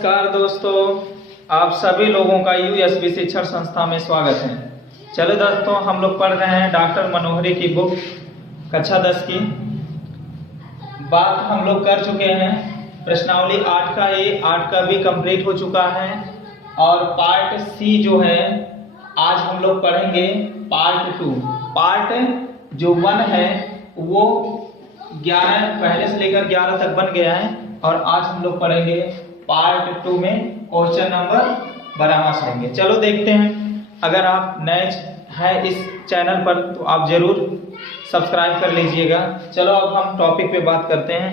नमस्कार दोस्तों, आप सभी लोगों का यूएसबी शिक्षण संस्था में स्वागत है। चलो दोस्तों, हम लोग पढ़ रहे हैं डॉक्टर मनोहरी की बुक कक्षा 10 की बात हम लोग कर चुके हैं। प्रश्नावली 8 का ए 8 का भी कंप्लीट हो चुका है और पार्ट सी जो है आज हम लोग पढ़ेंगे पार्ट 2। पार्ट जो 1 है वो 11 पहले से लेकर 11 तक बन गया है और आज हम लोग पढ़ेंगे पार्ट 2 में क्वेश्चन नंबर 12 पढ़ेंगे। चलो देखते हैं। अगर आप नए हैं इस चैनल पर तो आप जरूर सब्सक्राइब कर लीजिएगा। चलो अब हम टॉपिक पे बात करते हैं।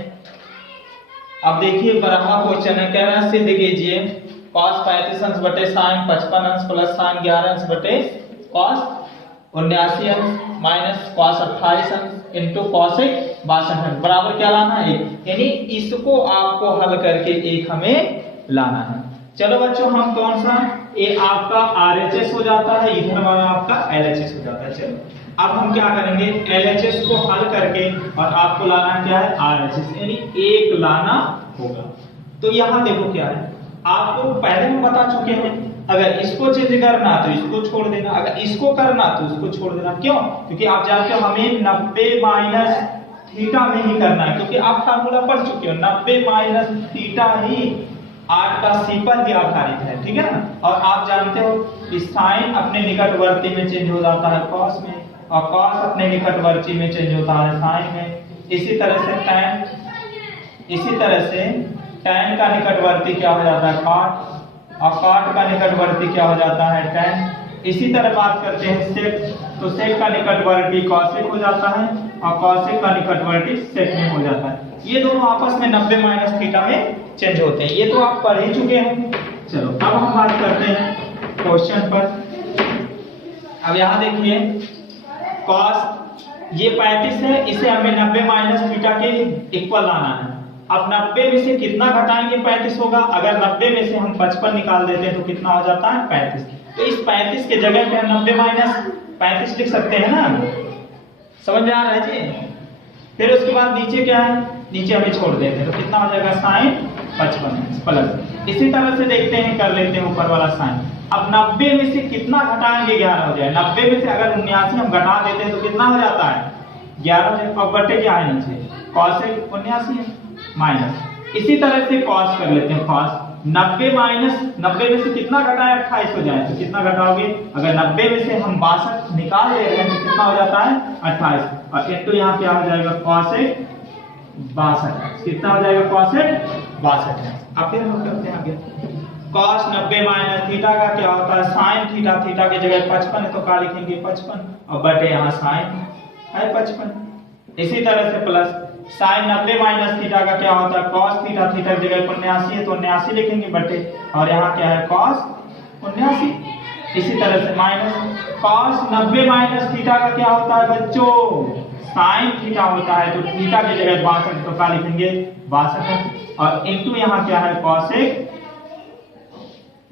अब देखिए 12वां क्वेश्चन है, कह रहा है सिद्ध कीजिए cos 35 अंश बटे sin 55 अंश प्लस sin 11 अंश बटे cos 79 अंश माइनस cos 28 अंश इंटू cos 62 अंश बराबर क्या लाना है, यानी इसको आपको हल करके एक हमें लाना है। चलो बच्चों, हम कौन सा ये आपका RHS हो जाता है, इधर वाला आपका LHS हो जाता है। चलो अब हम क्या करेंगे, LHS को हल करके और आपको लाना क्या है RHS, यानी एक लाना होगा। तो यहाँ देखो क्या है, आपको पहले हम बता चुके हैं, अगर इसको चेंज करना तो इसको छोड़ देना, अगर इसको करना तो उसको छोड़ देना। क्यों? क्योंकि आप जानते हो हमें 90 माइनस थीटा में ही करना है, क्योंकि आप फार्मूला पढ़ चुके हो 90 माइनस थीटा ही 8 का सी पर ही आधारित है, ठीक है ना। और आप जानते हो कि साइन अपने निकटवर्ती में चेंज हो जाता है कॉस में, और कॉस अपने निकटवर्ती में चेंज होता है साइन में। इसी तरह से tan का निकटवर्ती क्या हो जाता है cot, और cot का निकटवर्ती क्या हो जाता है tan। इसी तरह बात करते हैं sec, तो sec का निकटवर्ती cosec हो जाता है और cosec का निकटवर्ती sec में हो जाता है। ये दोनों आपस में 90 माइनस थीटा में चेंज होते हैं, ये तो आप पढ़ ही चुके हैं। चलो अब हम बात करते हैं क्वेश्चन पर। अब यहाँ देखिए cos ये 35 है, इसे हमें 90 माइनस थीटा के इक्वल लाना है। अब 90 में से कितना घटाएंगे 35 होगा, अगर 90 में से हम 55 निकाल देते हैं तो कितना हो जाता है 35। तो इस 35 के जगह पे हम 90 माइनस 35 लिख सकते हैं ना, समझ में आ रहा है जी। फिर उसके बाद नीचे क्या है, नीचे हमें छोड़ देते हैं तो कितना हो जाएगा sin 55 प्लस। इसी तरह से देखते हैं, कर लेते हैं ऊपर वाला साइन। अब 90 में से कितना घटाएंगे 11 हो जाए। 90 में से अगर 79 हम घटा देते हैं तो कितना हो जाता है 11 हो जाए। अब बटे क्या है नीचे cos 79 माइनस, इसी तरह से cos कर लेते हैं cos 90 माइनस 90 में से कितना घटाए 28 हो जाए। तो कितना घटाओगे, अगर 90 में से हम 62 निकाल दे रहे हैं तो कितना हो जाता है 28, और एक तो यहाँ क्या हो जाएगा cos 62, कितना हो जाएगा cos 62। अब फिर हम करते हैं आगे, cos 90 माइनस थीटा का क्या होता है sin थीटा, थीटा की जगह 55 है तो क्या लिखेंगे 55, और बटे यहाँ sin है 55। इसी तरह से प्लस sin 90 माइनस थीटा का क्या होता है cos थीटा, थीटा की जगह 79 है तो 79 लिखेंगे बटे, और यहाँ क्या है cos 79। इसी तरह से माइनस cos 90 माइनस थीटा का क्या होता है बच्चों sin थीटा होता है, तो थीटा की जगह 62 तो क्या लिखेंगे 62, और इनटू यहाँ क्या है cos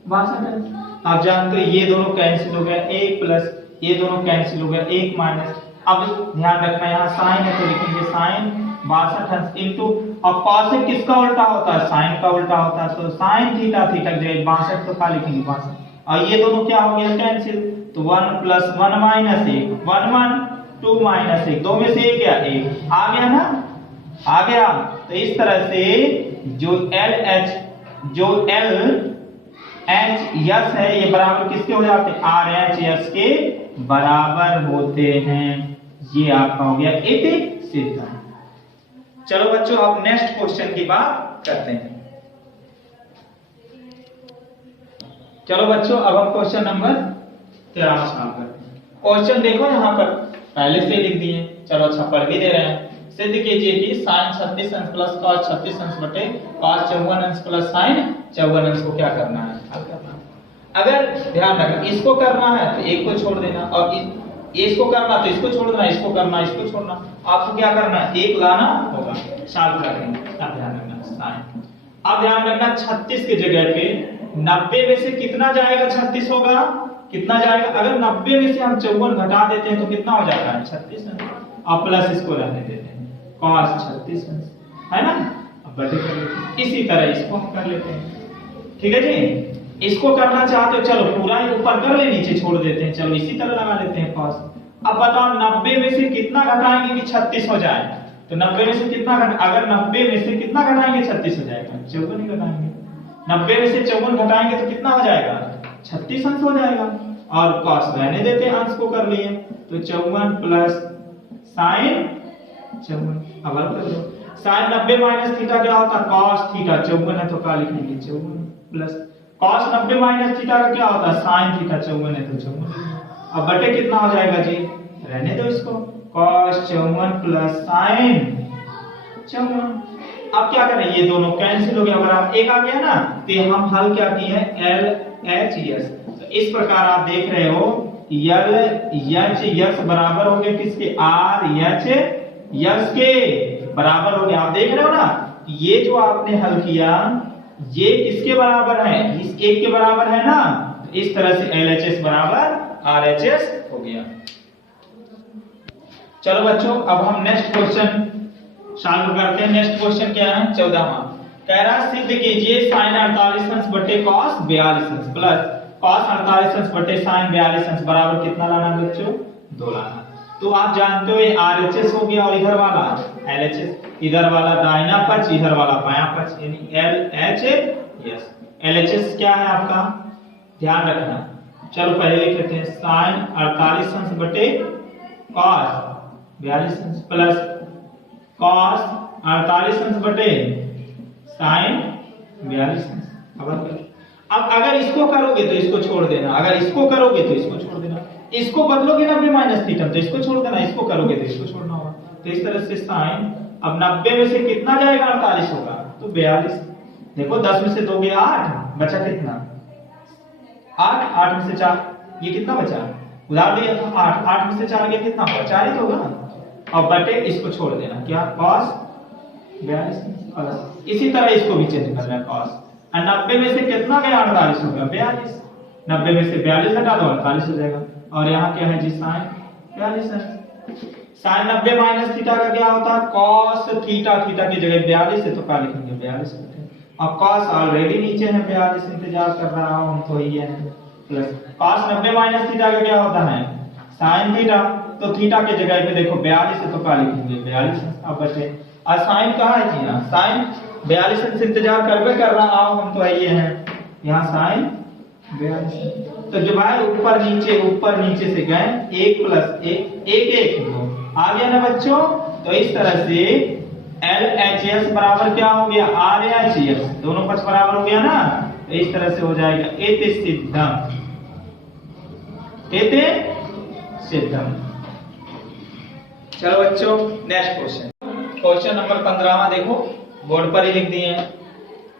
62। आप जानते हो ये दोनों कैंसिल हो गया, एक प्लस ये दोनों कैंसिल हो गया, एक माइनस। अब ध्यान रखना यहाँ साइन है तो लिखेंगे साइन 62 इंटू, और cos किसका उल्टा होता है साइन का उल्टा होता है, तो साइन थीटा, थीटा की जगह 62 तो क्या लिखेंगे 62, और ये दोनों क्या हो गया कैंसिल, तो 1 प्लस 1 माइनस 1 1 1 2 माइनस 1 2 में से 1 गया 1 आ गया ना, आ गया। तो इस तरह से जो LHS है ये बराबर किसके हो जाते हैं RHS के बराबर होते हैं। ये आपका हो गया एक सिद्धांत। चलो बच्चों, अब नेक्स्ट क्वेश्चन की बात करते हैं। चलो बच्चों, अब हम क्वेश्चन नंबर 13 सॉल्व करते हैं। क्वेश्चन देखो यहाँ पर पहले से लिख दिए, चलो अच्छा पढ़ भी दे रहे हैं। सिद्ध कीजिए कि sin 36 अंश प्लस cos 36 अंश बटे cos 54 अंश प्लस sin 54 अंश को क्या करना है, हल करना है। अगर ध्यान रखना इसको करना है तो एक को छोड़ देना, और इसको करना तो इसको छोड़ देना, इसको करना इसको छोड़ना। आपको क्या करना है एक लाना होगा, सॉल्व करेंगे। अब ध्यान रखना साइन, अब ध्यान रखना 36 की जगह पे 90 में से कितना जाएगा 36 होगा, कितना जाएगा, अगर 90 में से हम 54 घटा देते हैं तो कितना हो जाता है 36, और प्लस इसको रहने देते हैं cos 36 है ना। अब बटे कर लेते हैं, इसी तरह इसको हम कर लेते हैं ठीक है जी। इसको करना चाहते हो चलो पूरा ही ऊपर कर ले, नीचे छोड़ देते हैं, चलो इसी तरह लगा लेते हैं cos। अब बताओ 90 में से कितना घटाएंगे कि 36 हो जाए? तो 90 में से कितना अगर 90 में से कितना घटाएंगे 36 हो जाएगा, 54 ही घटाएंगे। 90 में से 54 घटाएंगे तो कितना हो जाएगा? 36 अंश हो जाएगा। और cos रहने देते हैं, अंश को कर लिए तो 54 प्लस sin 54। अब कर दो sin 90 माइनस थीटा क्या होता है? cos theta. 54 है तो क्या लिखेंगे? 54 प्लस cos 90 माइनस थीटा का क्या होता है? sin theta. 54 है तो 54। अब बटे कितना हो जाएगा जी? रहने दो इसको, cos 54 प्लस sin 54। अब क्या करें, ये दोनों कैंसिल हो गया, अगर आप एक आ गया ना तो हम हल क्या किए हैं? LHS। तो इस प्रकार आप देख रहे हो LHS बराबर हो गया किसके? RHS के बराबर हो गया। आप देख रहे हो ना, ये जो आपने हल किया ये किसके बराबर है? इस एक के बराबर है ना। तो इस तरह से LHS बराबर RHS हो गया। चलो बच्चों अब हम नेक्स्ट क्वेश्चन सॉल्व करते हैं। नेक्स्ट क्वेश्चन क्या है? 14वां। कह रहा सिद्ध कीजिए sin 48 अंश बटे cos 42 अंश प्लस cos 48 अंश बटे sin 42 अंश बराबर कितना लाना है बच्चों? 2 लाना। तो आप जानते हो ये RHS हो गया और इधर वाला LHS, इधर वाला दाहिना पक्ष इधर वाला बायां पक्ष, यानी LHS। LHS क्या है आपका? ध्यान रखना। चलो पहले लिख लेते हैं sin 48 अंश बटे cos 42 अंश प्लस cos 48 अंश बटे sin 42 अंश। अब अगर इसको करोगे तो इसको छोड़ देना, अगर इसको करोगे तो इसको छोड़ देना, इसको बदलोगे 90 माइनस थीटा तो इसको छोड़ देना, इसको करोगे तो इसको छोड़ना होगा। तो इस तरह से sin, अब 90 में से कितना जाएगा? 48 होगा तो 42। देखो 10 में से 2 गया 8, बचा कितना? 8। 8 में से 4, ये कितना बचा? उधार दिया था 8। 8 में से 4 गया कितना होगा? 4 ही तो होगा। और बटे इसको छोड़ देना, क्या? cos 42। इसी तरह इसको भी चेंज करना है cos। 90 में से कितना गया? 48 होगा 42। 90 में से 42 हटा दो 48 हो जाएगा। और यहाँ क्या है जी? sin 42 है। sin 90 माइनस थीटा का क्या होता है? cos theta. थीटा की जगह 42 है तो क्या लिखेंगे? 42। अब cos ऑलरेडी नीचे है 42, इंतजार कर रहा हूं हम तो ये है प्लस cos 90 माइनस थीटा का क्या होता है? sin theta. तो थीटा के जगह पे देखो 42 है तो क्या लिखेंगे? 42। अब बचे और sin कहां है जी? यहां sin 42 से इंतजार कर रहा हूं हम तो ये है यहां sin 42। तो जो भाई ऊपर नीचे से गए 1 प्लस 1 1 आ गया ना बच्चों। तो इस तरह से LHS बराबर क्या हो गया? RHS, दोनों पक्ष बराबर हो गया ना। तो इस तरह से हो जाएगा एते सिद्धम। चलो बच्चों नेक्स्ट क्वेश्चन नंबर 15वां देखो, बोर्ड पर ही लिख दिए हैं।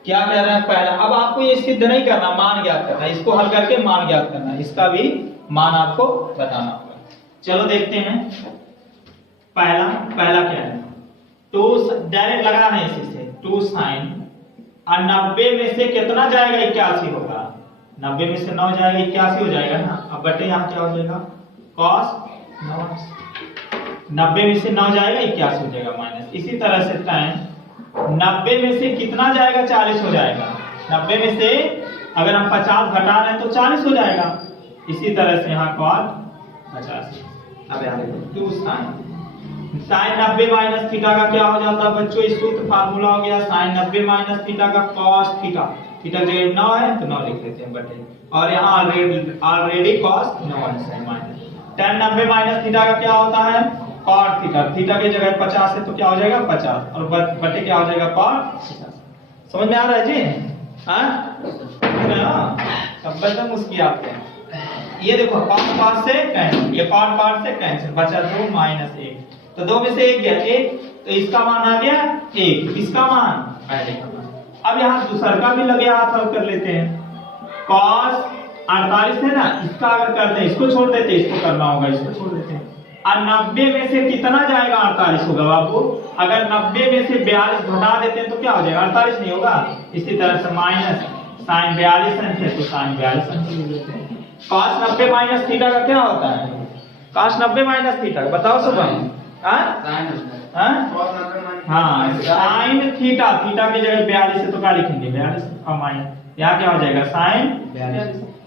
क्या कह रहा है? पहला, अब आपको ये सिद्ध नहीं करना, मान ज्ञात करना, इसको हल करके मान ज्ञात करना, इसका भी मान आपको बताना होगा। चलो देखते हैं पहला क्या है? 2 डायरेक्ट लगाना है इसी से 2 sin, और 90 में से कितना जाएगा? 81 होगा। 90 में से 9 जाएगा 81 हो जाएगा ना। अब बटे यहाँ क्या हो जाएगा? cos 9। 90 में से 9 जाएगा 81 हो जाएगा माइनस। इसी तरह से tan 90 में से कितना जाएगा? 40 हो जाएगा। 90 में से अगर हम 50 घटा रहे हैं तो 40 हो जाएगा। इसी तरह से यहाँ cos 50। अब यहाँ देखो 2 sin 90 माइनस थीटा का क्या हो जाता है बच्चों? इस सूत्र फार्मूला हो गया sin 90 माइनस थीटा का cos थीटा। थीटा जगह 9 है तो 9 लिख लेते हैं बटे, और यहाँ ऑलरेडी cos 9 है माइनस। tan 90 माइनस थीटा का क्या होता है? cot theta. थीटा की जगह 50 है तो क्या हो जाएगा? 50, और बटे क्या हो जाएगा? cot 50। समझ में आ रहा है जी? हाँ सब बच्चे मुस्कुराते हैं। ये देखो cot से कैंसिल, ये cot से कैंसिल, बचा 2 माइनस 1, तो 2 में से 1 गया 1, तो इसका मान आ गया 1। इसका मान पहले का मान। अब यहाँ दूसरा का भी लगे हाथ हल कर लेते हैं। cos 48 है ना, इसका अगर करते हैं इसको छोड़ देते, इसको करना होगा, इसको छोड़ देते हैं। और 90 में से कितना जाएगा? 48 होगा बाबू। अगर 90 में से 42 घटा देते हैं तो क्या हो जाएगा? 48 नहीं होगा। इसी तरह से माइनस sin 42 अंश है तो sin 42 अंश ले लेते हैं। cos 90 माइनस थीटा का क्या होता है? cos 90 माइनस थीटा बताओ सब। हाँ sin थीटा। थीटा की जगह 42 है तो क्या लिखेंगे? 42 और माइनस यहाँ क्या हो जाएगा साइन।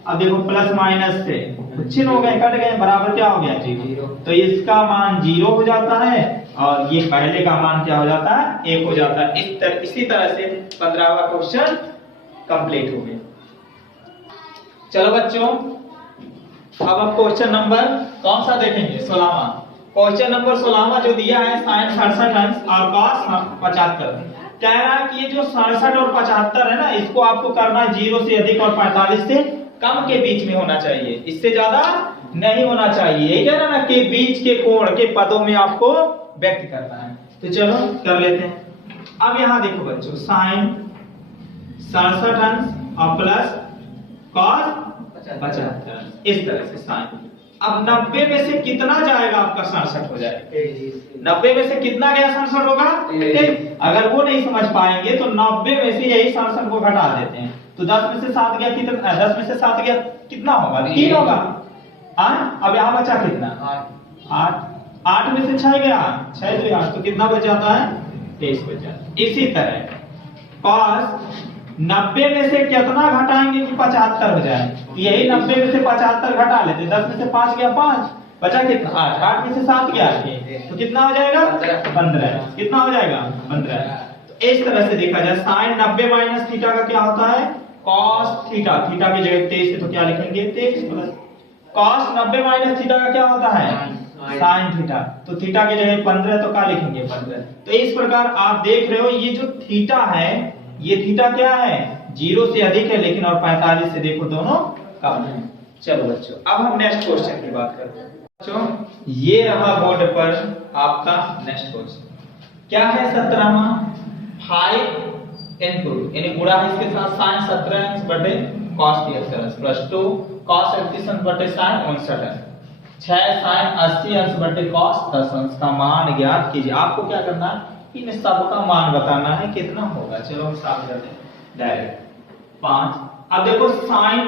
अब देखो प्लस माइनस से चिन्ह हो गए, कट गए, बराबर क्या हो गया जीरो। तो इसका मान 0 हो जाता है और ये पहले का मान क्या हो जाता है 1 हो जाता है। इसी तरह से 15वां क्वेश्चन कंप्लीट हो गया। चलो बच्चों अब हम क्वेश्चन नंबर कौन सा देखेंगे 16वां। क्वेश्चन नंबर 16वां जो दिया है साइन 67 अंश और कॉस 75। कह रहा है कि ये जो 67 और 75 है ना, इसको आपको करना है 0 से अधिक और 45 से कम के बीच में होना चाहिए, इससे ज्यादा नहीं होना चाहिए। यही कह रहा ना कि बीच के कोण के पदों में आपको व्यक्त करना है। तो चलो कर लेते हैं। अब यहाँ देखो बच्चों साइन 67 अंश और प्लस कॉस 75 इस तरह से साइन। अब 90 में से कितना जाएगा आपका 67 हो जाएगा। 90 में से कितना गया 67 होगा। अगर वो नहीं समझ पाएंगे तो 90 में से यही 67 को घटा देते हैं। तो 10 में से 7 गया कितना, 10 में से 7 गया कितना होगा 3 होगा। अब यहाँ बचा कितना 8। 8 में से 6 गया 6 तो 8 तो कितना बच जाता है 23 बच जाता है। इसी तरह cos 90 में से कितना घटाएंगे कि 75 हो जाए। यही 90 में से 75 घटा लेते, 10 में से 5 गया 5 बचा कितना 8। 8 में से 7 गया तो कितना हो जाएगा 15। कितना हो जाएगा 15। तो इस तरह से देखा जाए साइन 90 माइनस थीटा का क्या होता है cos थीटा। थीटा की जगह 23 है तो क्या लिखेंगे 23 प्लस cos 90 माइनस थीटा का क्या होता है साइन थीटा। तो थीटा की जगह 15 तो क्या लिखेंगे 15। तो इस प्रकार आप देख रहे हो ये जो थीटा है ये थीटा क्या है 0 से अधिक है लेकिन और 45 से देखो दोनों कम है। चलो बच्चों अब हम नेक्स्ट क्वेश्चन की बात करते हैं। बच्चों ये रहा बोर्ड पर आपका नेक्स्ट क्वेश्चन क्या है 17वां 5 इनटू यानी गुणा है इसके साथ साइन 17 अंश बटे cos 73 प्लस 2 cos 31 अंश बटे साइन 59 अंश 6 साइन 80 अंश बटे cos 10 अंश का मान ज्ञात कीजिए। आपको क्या करना है इन सब का मान बताना है कितना होगा। चलो हम साफ कर दें डायरेक्ट 5। अब देखो साइन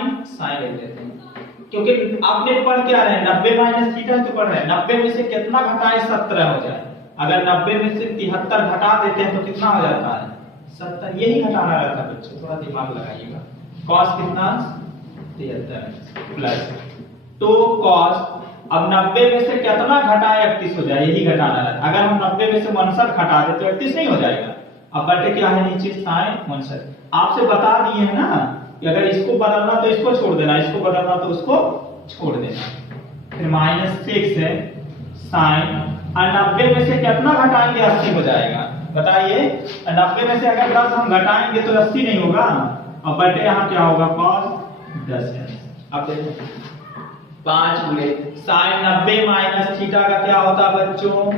लिख लेते हैं क्योंकि आपने पढ़ क्या रहे 90 माइनस थीटा तो पढ़ रहे हैं 90 में से कितना घटाए 17 हो जाए। अगर 90 में से 73 घटा देते हैं तो कितना हो जाता है 70। यही घटाना रहता है बच्चों, थोड़ा दिमाग लगाइएगा। cos कितना 73 प्लस 2 cos। अब 90 में से कितना घटाए 31 हो जाए, यही घटाना है। अगर हम 90 में से 59 घटा दे तो 31 नहीं हो जाएगा। अब बटे क्या है नीचे साइन 59। आपसे बता दिए हैं ना कि अगर इसको बदलना तो इसको छोड़ देना, इसको बदलना तो उसको छोड़ देना। फिर -6 है साइन और 90 में से कितना घटाएंगे 80 हो जाएगा। बताइए 90 में से अगर 10 हम घटाएंगे तो 80 नहीं होगा। अब बटे यहाँ क्या होगा cos 10 है। अब देखो 5 गुणे साइन 90 माइनस थीटा का क्या होता है बच्चों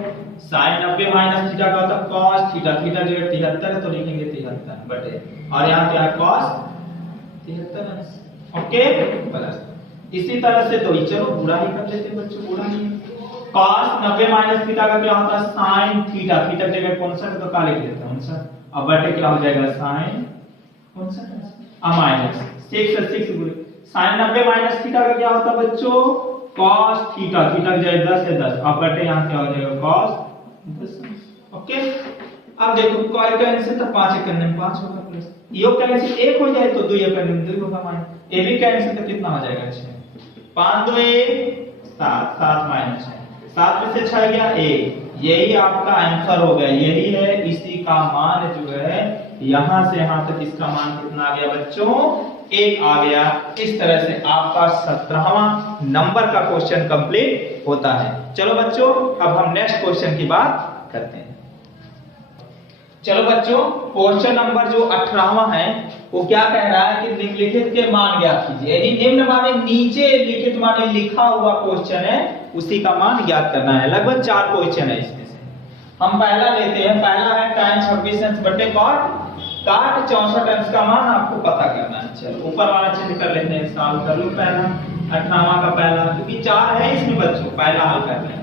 साइन 90 माइनस थीटा का होता है cos थीटा। थीटा जगह 73 है तो लिखेंगे 73 बटे और यहाँ क्या है cos 73 ओके प्लस। इसी तरह से तो चलो बुरा ही कर लेते हैं बच्चों, बुरा ही cos 90 माइनस थीटा का क्या होता है साइन थीटा। थीटा जगह 59 तो क्या लिख लेते हैं 59। अब बटे क्या हो जाएगा साइन 59 माइनस 6 गुणे साइन 90 माइनस थीटा का क्या होता है बच्चों cos थीटा। थीटा की जगह 10 है 10। अब बटे यहाँ क्या हो जाएगा cos 10 ओके। अब देखो कॉल करने से तो 5 करने में 5 होगा प्लस योग करने से 1 हो जाए तो 2 योग करने में 2 होगा माइनस ए भी करने से तो कितना हो जाएगा 6 5 2 7 7 माइनस 7 में से 6 गया 1। यही आपका आंसर हो गया, यही है इसी का मान जो है यहां से यहां तक इसका मान कितना आ गया बच्चों 1 आ गया। इस तरह से आपका 17वां नंबर का क्वेश्चन कंप्लीट होता है। चलो बच्चों अब हम नेक्स्ट क्वेश्चन की बात करते हैं। चलो बच्चों क्वेश्चन नंबर जो 18वां है वो क्या कह रहा है कि निम्नलिखित के मान ज्ञात कीजिए। यदि निम्न माने नीचे लिखित माने लिखा हुआ क्वेश्चन है उसी का मान ज्ञात करना है। लगभग 4 क्वेश्चन है इसमें से हम पहला लेते हैं। पहला है tan 26 अंश बटे cot 64 अंश का मान आपको पता करना है। चलो ऊपर वाला चिन्ह कर लेते हैं, सॉल्व कर लो पहला 18वां का पहला क्योंकि 4 है इसमें बच्चों पहला हल कर लें।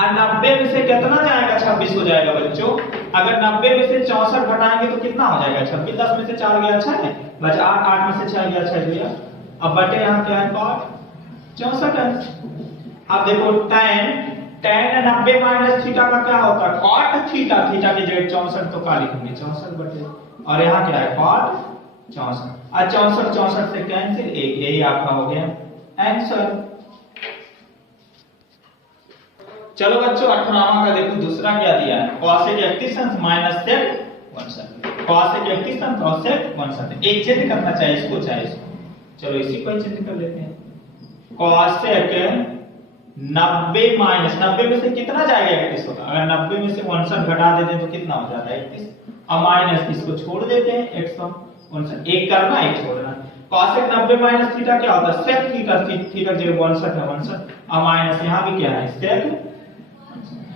90 में से कितना जाएगा 26 हो जाएगा बच्चों। अगर 90 में से 64 घटाएंगे तो कितना हो जाएगा 26। 10 में से 4 गया 6 है बचा 8 8 में से 6 गया 6 गया। अब बटे यहाँ क्या है cot 64 अंश। अब देखो tan 90 माइनस थीटा का क्या होता है cot थीटा। थीटा की जगह 64 तो क्या लिखेंगे 64 बटे और यहाँ क्या है cot 64। आज 64 64 से कैंसिल, एक यही आपका हो गया आंसर। चलो बच्चों 18वां का देखो दूसरा क्या दिया है, cosec 31 minus sec 1/7। cosec 31 cos sec 1/7 एक चेंज करना चाहिए इसको चाहे इसको, चलो इसी को चेंज कर लेते हैं। cosec 90 माइनस 90 में से कितना जाएगा 31 होगा, अगर 90 में से 1/7 घटा देते हैं तो कितना हो जाता है 31, अब माइनस इसको छोड़ देते हैं 159, एक करना एक छोड़ना। cosec 90 माइनस थीटा क्या होता है sec थीटा, थीटा जो 1/7 है 1/7, अब माइनस यहाँ भी क्या है sec।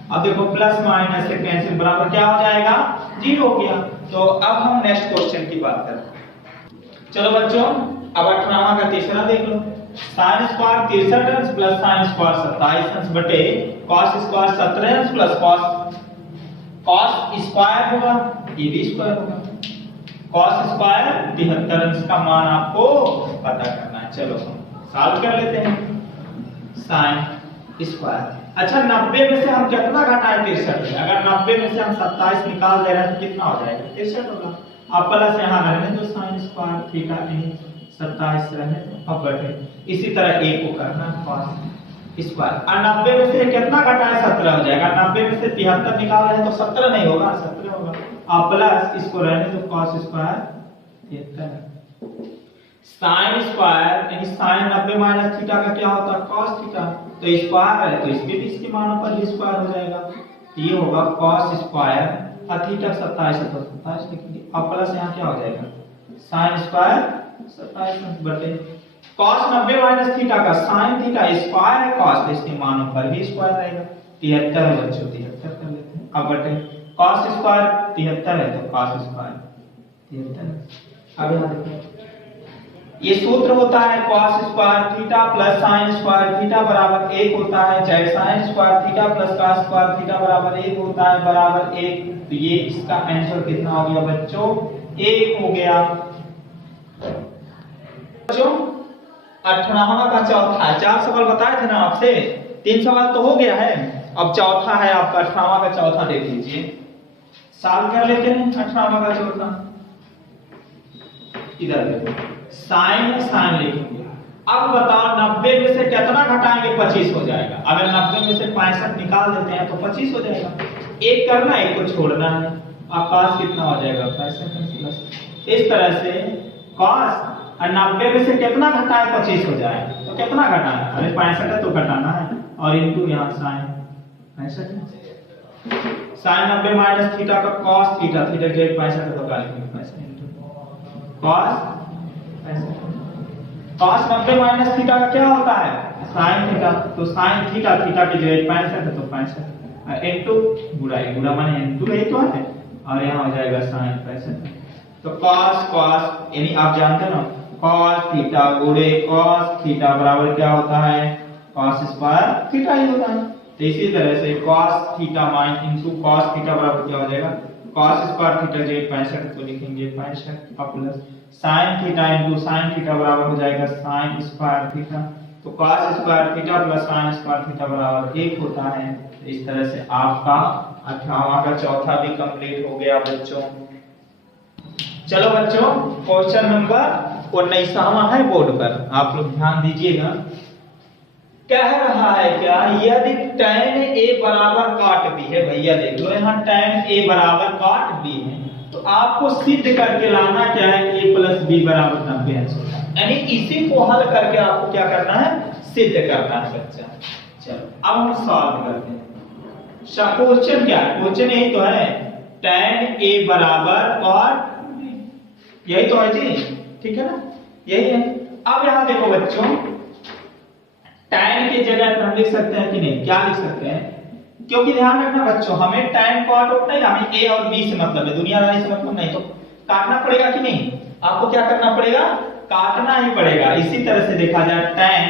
अब देखो प्लस माइनस से कैंसिल बराबर क्या हो जाएगा 0 हो गया। तो अब हम नेक्स्ट क्वेश्चन की बात करते हैं। चलो बच्चों अब 18वां का तीसरा देख लो, sin स्क्वायर 63 अंश प्लस sin स्क्वायर 27 अंश बटे cos स्क्वायर 17 अंश प्लस cos स्क्वायर होगा, ये भी स्क्वायर होगा। cos स्क्वायर 73 अंश का मान आपको पता करना है, चलो सॉल्व कर लेते हैं। sin स्क्वायर, अच्छा 90 में से हम कितना घटाएं 63, अगर 90 में से हम 27 निकाल दे रहे हैं तो कितना हो जाएगा 63 होगा। अब प्लस यहाँ रहने दो sin स्क्वायर थीटा 27 रहने दो, अब बटे इसी तरह एक को करना cos स्क्वायर, और 90 में से कितना घटाएं 17 हो जाएगा, 90 में से 73 निकाल रहे हैं तो 17 नहीं होगा 17 होगा, अब प्लस इसको रहने दो cos स्क्वायर 73। sin स्क्वायर यानी sin 90 माइनस थीटा का क्या होता है cos थीटा, तो स्क्वायर है तो इसमें भी इसके मानों पर ही स्क्वायर हो जाएगा, ये होगा cos स्क्वायर और थीटा 27 है तो 27 लिखेंगे, अब प्लस यहाँ क्या हो जाएगा sin स्क्वायर 27 बटे cos 90 माइनस थीटा का sin थीटा स्क्वायर है cos, तो इसके मानों पर भी स्क्वायर रहेगा 73 है बच्चों 73 कर लेते हैं, अब बटे cos स्क्वायर 73 है तो cos स्क्वायर 73। अब यहाँ देखो ये सूत्र होता है cos square theta plus sin square theta बराबर 1 होता है, चाहे sin square theta plus cos square theta बराबर 1 होता है बराबर 1, तो ये इसका आंसर कितना हो गया बच्चों 1 हो गया। बच्चों 18वां का चौथा, 4 सवाल बताए थे ना आपसे, 3 सवाल तो हो गया है, अब चौथा है आपका 18वां का चौथा देख लीजिए, सॉल्व कर लेते हैं 18वां का चौथा। इधर देखो sin लिखेंगे, अब बताओ 90 में से कितना घटाएंगे 25 हो जाएगा, अगर 90 में से 65 निकाल देते हैं तो 25 हो जाएगा, एक करना एक को छोड़ना है, अब cos कितना हो जाएगा 65 प्लस इस तरह से cos, और 90 में से कितना घटाए 25 हो जाए तो कितना घटाना है, अरे 65 है तो घटाना है, और इनटू यहाँ sin 65 sin 90 माइनस थीटा का cos थीटा, थीटा जो 65 है तो क्या लिखेंगे 65 cos 90 माइनस थीटा का क्या होता है sin थीटा, तो sin थीटा, थीटा की जगह 65 है तो 65 इनटू गुणा माने इनटू यही तो है, और यहाँ हो जाएगा sin 65, तो cos यानी आप जानते हो ना cos थीटा गुणे cos थीटा बराबर क्या होता है cos स्क्वायर थीटा ही होता है, तो इसी तरह से cos theta minus into cos theta बराबर क्या हो जाएगा cos स्क्वायर थीटा जो 65 तो लिखेंगे 65 plus sin theta into sin theta बराबर हो जाएगा sin स्क्वायर थीटा, तो cos square theta plus sin square theta बराबर 1 होता है। तो इस तरह से आपका 18वां का चौथा भी कंप्लीट हो गया बच्चों। चलो बच्चों क्वेश्चन नंबर 19वां है बोर्ड पर, आप लोग ध्यान दीजिएगा, कह रहा है क्या यदि tan a बराबर cot b है, भैया देख लो यहाँ tan a बराबर cot b है, तो आपको सिद्ध करके लाना क्या है a प्लस b बराबर 90 अंश, यानी इसी को हल करके आपको क्या करना है सिद्ध करना है बच्चा। चलो अब हम सॉल्व करते हैं, क्वेश्चन क्या है, क्वेश्चन यही तो है tan a बराबर cot, यही तो है जी, ठीक है ना, यही है। अब यहाँ देखो बच्चों tan की जगह हम लिख सकते हैं कि नहीं, क्या लिख सकते हैं, क्योंकि ध्यान रखना बच्चों हमें tan cot नहीं, हमें a और b से मतलब है, दुनियादारी से मतलब नहीं, तो काटना पड़ेगा कि नहीं, आपको क्या करना पड़ेगा काटना ही पड़ेगा। इसी तरह से देखा जाए tan,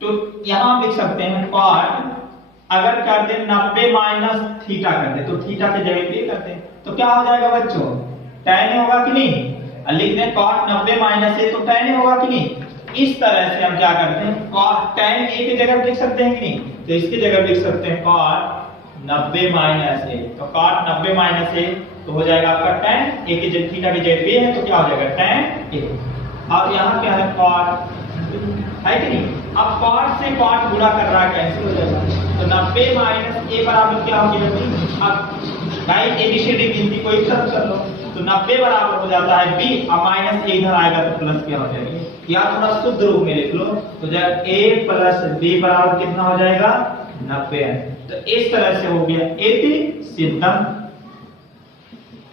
तो यहां लिख सकते हैं cot, अगर कर दे 90 माइनस थीटा कर दे तो थीटा की जगह पे कर दे तो क्या हो जाएगा बच्चों tan होगा कि नहीं, लिख दें cot 90 माइनस a तो tan होगा कि नहीं। इस तरह से हम क्या करते हैं tan a की जगह लिख सकते हैं कि नहीं, तो इसकी जगह लिख सकते हैं cot 90 माइनस a, तो cot 90 माइनस a तो हो जाएगा आपका tan a की जगह थीटा की जगह b है तो क्या हो जाएगा tan a। और यहाँ क्या है cot है कि नहीं। अब cot से cot गुणा कर रहा है कैंसिल हो जाएगा तो 90 माइनस a बराबर क्या हो गया जी। अब डाई एबीसीडी गिनती को एक तरफ कर लो तो 90 बराबर हो जाता है b। अब माइनस a इधर आएगा तो प्लस क्या हो जाएगा या थोड़ा शुद्ध रूप में लिख लो तो जब a प्लस b बराबर कितना हो जाएगा 90। तो इस तरह से हो गया एति सिद्धम।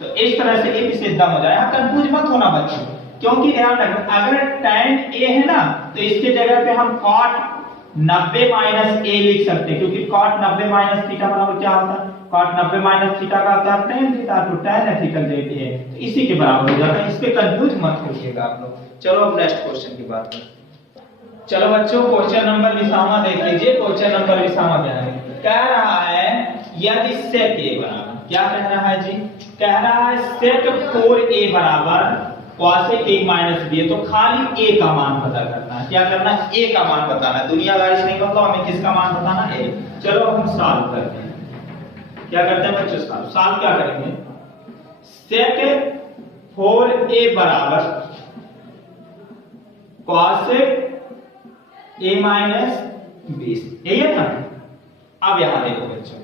तो इस तरह से एति सिद्धम हो जाएगा। कंफ्यूज मत होना बच्चों क्योंकि ध्यान रखना अगर tan a है ना तो इसके जगह पे हम cot 90 माइनस a लिख सकते हैं क्योंकि cot 90 माइनस थीटा बराबर क्या होता है cot 90 माइनस थीटा का होता है tan थीटा तो tan थीटा देती है तो इसी के बराबर हो जाता है। इस पे कंफ्यूज मत होइएगा आप लोग। चलो अब नेक्स्ट क्वेश्चन की बात करें। चलो बच्चों क्वेश्चन नंबर विसामा देख लीजिए। क्वेश्चन नंबर विसामा क्या है कह रहा है यदि sec a बराबर क्या कह रहा है जी कह रहा है sec 4a बराबर cosec a माइनस b तो खाली a का मान पता करना है। क्या करना है a का मान बताना है दुनियादारी नहीं मतलब हमें किसका मान बताना है a। चलो हम सॉल्व करते हैं। क्या करते हैं बच्चों सॉल्व क्या करेंगे sec 4a बराबर cosec a माइनस 20 यही है ना। अब यहां देखो बच्चों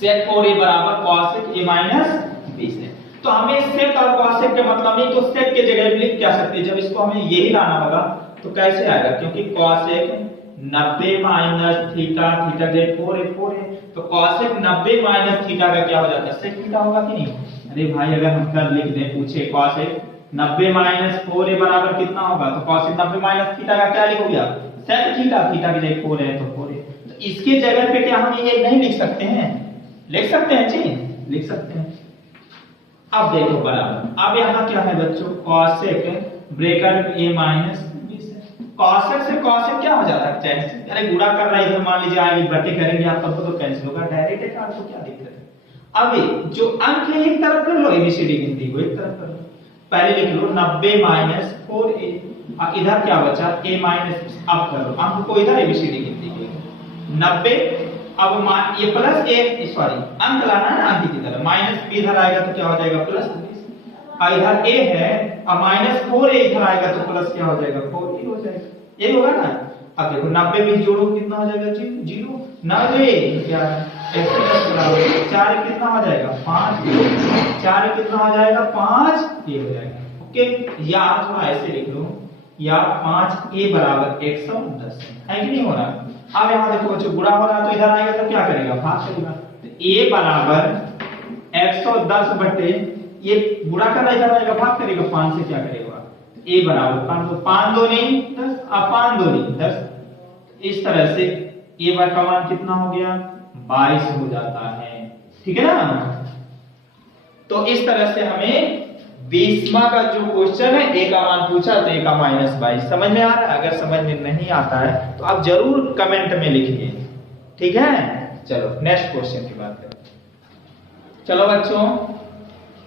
sec 4a बराबर cosec a माइनस 20 है तो हमें sec और cosec के मतलब नहीं तो sec के जगह लिख क्या सकते हैं। जब इसको हमें यही लाना होगा तो कैसे आएगा क्योंकि cosec 90 माइनस थीटा थीटा जे 4 है तो cosec 90 माइनस थीटा का क्या हो जाता है sec थीटा होगा कि नहीं। अरे भाई अगर हम कर लिख दें पूछे cosec 90 माइनस 4a बराबर कितना होगा तो cosec 90 माइनस थीटा का क्या लिखोगे आप sec थीटा थीटा की जगह 4 है तो 4 है तो इसके जगह पे क्या हम ये नहीं लिख सकते हैं लिख सकते हैं जी लिख सकते हैं। अब देखो बराबर अब यहाँ क्या है बच्चों cosec ब्रैकेट a माइनस 20 है। cosec से cosec क्या हो जाता है कैंसिल। अरे गुणा कर रहा है इधर मान लीजिए आगे बटे करेंगे आप तब तो कैंसिल होगा डायरेक्ट है तो क्या दिक्कत है। अब जो अंक है एक तरफ कर लो एबीसीडी गिनती को एक तरफ कर लो पहले लिख लो 90 माइनस 4a और इधर क्या बचा a माइनस अब कर लो अंक को इधर एबीसीडी गिनती को 90 अब मान ये प्लस a सॉरी अंक लाना है अंक की तरफ माइनस b इधर आएगा तो क्या हो जाएगा प्लस 20 और इधर a है अब माइनस 4a इधर आएगा तो प्लस क्या हो जाएगा 4a हो जाएगा ये होगा ना। अब देखो 90 में जोड़ो कितना हो जाएगा जी 0 90 क्या 110 बराबर 4 कितना हो जाएगा 5 4 कितना हो जाएगा 5 ये हो जाएगा ओके। या थोड़ा ऐसे लिख लो या 5a बराबर 110 है कि नहीं हो रहा। अब यहाँ देखो बच्चों गुणा हो रहा है तो इधर आएगा तो क्या करेगा भाग करेगा तो a बराबर 110 बटे ये गुणा कर रहा इधर आएगा भाग करेगा 5 से क्या करेगा a बराबर 5 तो 5 2 नहीं 10 अब 5 2 नहीं 10 इस तरह से a का मान कितना हो गया 22 हो जाता है ठीक है ना। तो इस तरह से हमें 20वां का जो क्वेश्चन है a का मान पूछा तो a का माइनस 22 समझ में आ रहा है। अगर समझ में नहीं आता है तो आप जरूर कमेंट में लिखिए ठीक है। चलो नेक्स्ट क्वेश्चन की बात करें। चलो बच्चों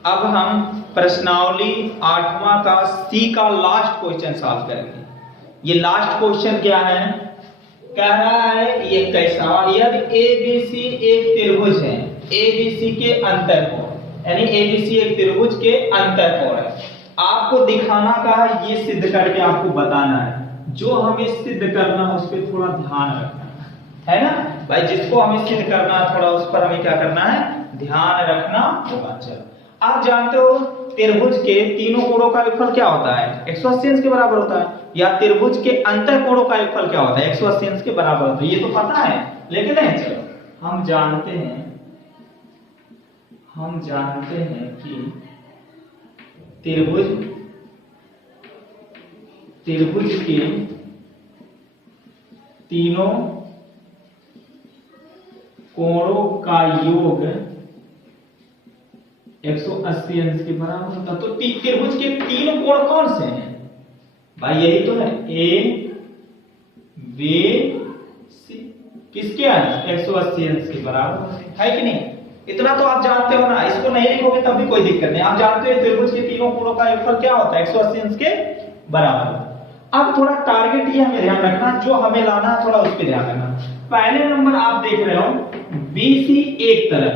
अब हम प्रश्नावली 8वां का C का लास्ट क्वेश्चन सॉल्व करेंगे। ये लास्ट क्वेश्चन क्या है कह रहा है ये कैसा यदि ABC एक त्रिभुज है ABC के अंतःकोण यानी ABC एक त्रिभुज के अंतःकोण है आपको दिखाना का है ये सिद्ध करके आपको बताना है। जो हमें सिद्ध करना है उस पर थोड़ा ध्यान रखना है ना भाई जिसको हमें सिद्ध करना है थोड़ा उस पर हमें क्या करना है ध्यान रखना होगा। चलो आप जानते हो त्रिभुज के तीनों कोणों का योगफल क्या होता है 180 अंश के बराबर होता है या त्रिभुज के अंतःकोणों का योगफल क्या होता है 180 अंश के बराबर होता है ये तो पता है लेकिन नहीं चलो हम जानते हैं कि त्रिभुज के तीनों कोणों का योग 180 अंश के बराबर होता तो त्रिभुज के तीनों कोण कौन से हैं भाई यही तो है ए बी सी किसके अंश 180 अंश के बराबर है कि नहीं। इतना तो आप जानते हो ना इसको नहीं लिखोगे तब भी कोई दिक्कत नहीं आप जानते हो त्रिभुज के तीनों कोणों का योगफल क्या होता है 180 अंश के बराबर। अब थोड़ा टारगेट ये हमें ध्यान रखना जो हमें लाना है थोड़ा उस पर ध्यान रखना। पहले नंबर आप देख रहे हो BC एक तरफ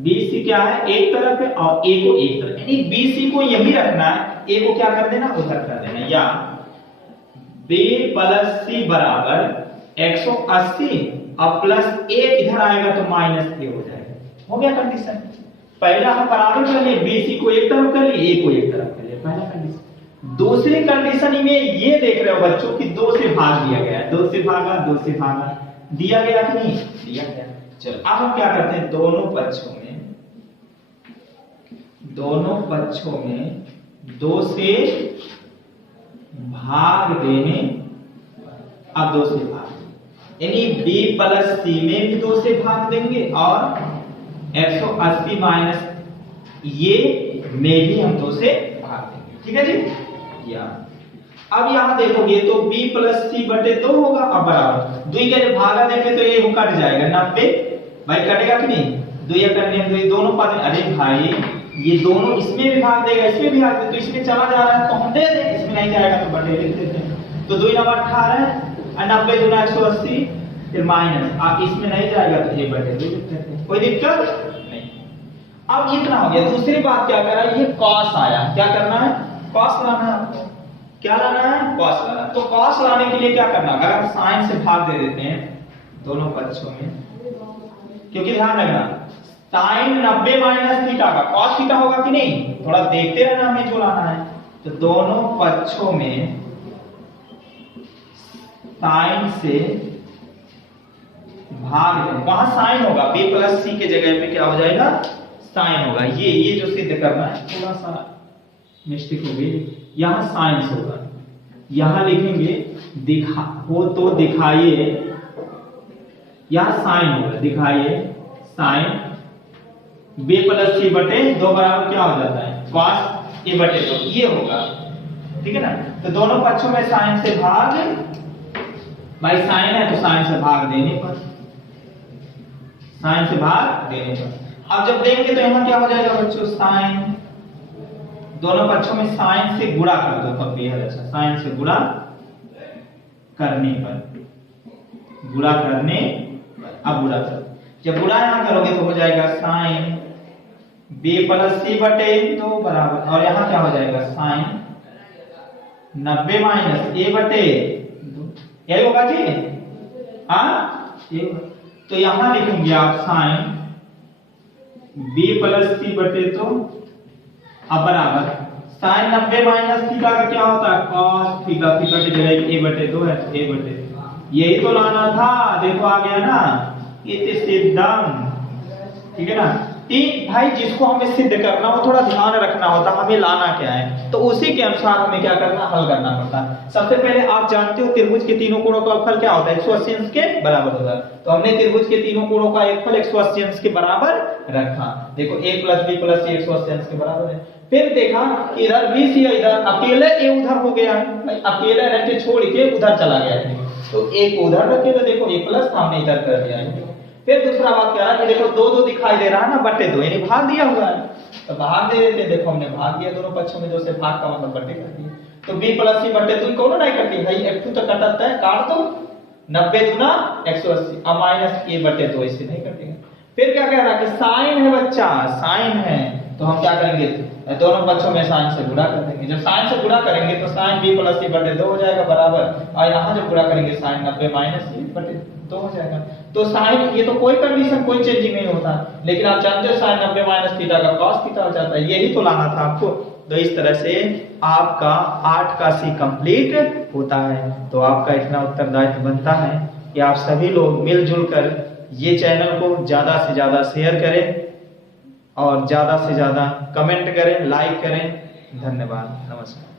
BC क्या है, एक तरफ है और A को एक तरफ, यानी BC को यही रखना है, A को क्या कर देना, उधर कर देना, या B प्लस C बराबर 180 और प्लस A इधर आएगा तो माइनस A हो जाएगा। हो गया कंडीशन। पहला हम बराबर कर लिए, BC को एक तरफ कर लिए, A को एक तरफ कर लिए, पहला कंडीशन। दूसरी कंडीशन में ये देख रहे हो बच्चों कि 2 से भाग दिया गया, 2 से भागा, 2 से भागा, दिया गया कि नहीं, दिया गया। चलो अब हम क्या करते हैं, दोनों पक्षों में 2 से भाग देने, अब 2 से भाग, यानी B प्लस C में भी 2 से भाग देंगे और 180 माइनस ये में भी हम 2 से भाग देंगे, ठीक है जी। या अब यहां देखोगे तो B प्लस C बटे 2 होगा, अब बराबर 2 का जब भागा देंगे तो ये कट जाएगा 90, भाई कटेगा कि नहीं, 2 करने हम 2 दोनों पद, अरे भाई ये दोनों इसमें भी भाग देगा, इसमें भी भाग देगा, तो इसमें चला जा रहा है तो हम दे दें, इसमें नहीं जाएगा तो बटे लिख देते हैं, तो 2 9 18 और 90 गुना 180, फिर माइनस, अब इसमें नहीं जाएगा तो ये बटे 2 लिख देते हैं, कोई दिक्कत नहीं। अब इतना हो गया। दूसरी बात क्या कर रहा है, ये कॉस आया, क्या करना है, कॉस लाना है आपको, क्या लाना है, कॉस लाना। तो कॉस लाने के लिए क्या करना, अगर हम साइन से भाग दे देते हैं दोनों पक्षों में, क्योंकि ध्यान रखना साइन 90 माइनस थीटा का कॉस थीटा होगा कि नहीं, थोड़ा देखते रहना हमें जो लाना है। तो दोनों पक्षों में साइन से भाग दें, वहां साइन होगा, B प्लस C के जगह पे क्या हो जाएगा, साइन होगा। ये जो सिद्ध करना है, थोड़ा सा मिस्टेक हो गई, यहां साइंस होगा, यहां लिखेंगे दिखा हो तो दिखाइए, यहां साइन होगा, दिखाइए साइन B प्लस C बटे 2 बराबर क्या हो जाता है, cos A बटे 2, ये होगा, ठीक है ना। तो दोनों पक्षों में साइन से भाग, भाई साइन है तो साइन से भाग देने पर, साइन से भाग देने पर। अब जब देंगे तो यहां क्या हो जाएगा बच्चों, साइन, दोनों पक्षों में साइन से गुणा कर दो तब बेहद अच्छा, साइन से गुणा करने पर, गुणा करने, अब गुणा करो, जब गुणा यहां करोगे तो हो जाएगा साइन B प्लस C बटे 2 बराबर, और यहां क्या हो जाएगा, साइन 90 माइनस A बटे 2, यही होगा जी, हाँ ये। तो यहां लिखेंगे आप साइन B प्लस C बटे 2, अब बराबर साइन 90 माइनस थीटा का क्या होता है, cos थीटा, थीटा की जगह A बटे 2 है, A बटे 2, यही तो लाना था, देखो आ गया ना, इति सिद्धम, ठीक है ना। तीन भाई जिसको हमें सिद्ध करना हो थोड़ा ध्यान रखना होता, हमें लाना क्या है, तो उसी के अनुसार हमें क्या करना, हल करना पड़ता है। सबसे पहले आप जानते हो त्रिभुज के तीनों कोणों का फल क्या होता है, 180 अंश के बराबर होता है, तो हमने त्रिभुज के तीनों कोणों का एक फल 180 अंश के बराबर रखा, देखो A plus B plus C 180 अंश के बराबर है। फिर देखा कि इधर B C इधर अकेले A उधर हो गया है, भाई अकेले रह के छोड़ के उधर चला गया है, तो A को उधर रखे तो देखो A प्लस हमने इधर कर दिया है। फिर दूसरा बात क्या है कि देखो 2 2 दिखाई दे रहा है ना, बटे 2 यानी भाग दिया हुआ है, तो भाग दे देते, देखो हमने भाग दिया दोनों पक्षों में, 2 से भाग का मतलब बटे कर दिया, तो B प्लस C बटे 2 कौन नहीं करती भाई, F2 तो कटता है, काट दो, 90 दूना 180, अब माइनस A बटे 2 इसे नहीं कटेगा। फिर क्या कह रहा है कि साइन है बच्चा, साइन है, तो हम क्या करेंगे, दोनों पक्षों में साइन से गुणा कर देंगे, जब साइन से गुणा करेंगे तो साइन B प्लस C बटे 2 हो जाएगा बराबर, और यहाँ जब गुणा करेंगे साइन 90 माइनस C बटे 2 हो जाएगा। तो साइन, ये तो कोई कंडीशन कोई चेंजिंग नहीं होता, लेकिन आप जानते हो साइन 90 माइनस थीटा का cos थीटा हो जाता है, यही तो लाना था आपको। तो इस तरह से आपका 8 का C कंप्लीट होता है। तो आपका इतना उत्तरदायित्व बनता है कि आप सभी लोग मिलजुल कर ये चैनल को ज्यादा से ज्यादा शेयर करें और ज्यादा से ज्यादा कमेंट करें, लाइक करें। धन्यवाद, नमस्कार।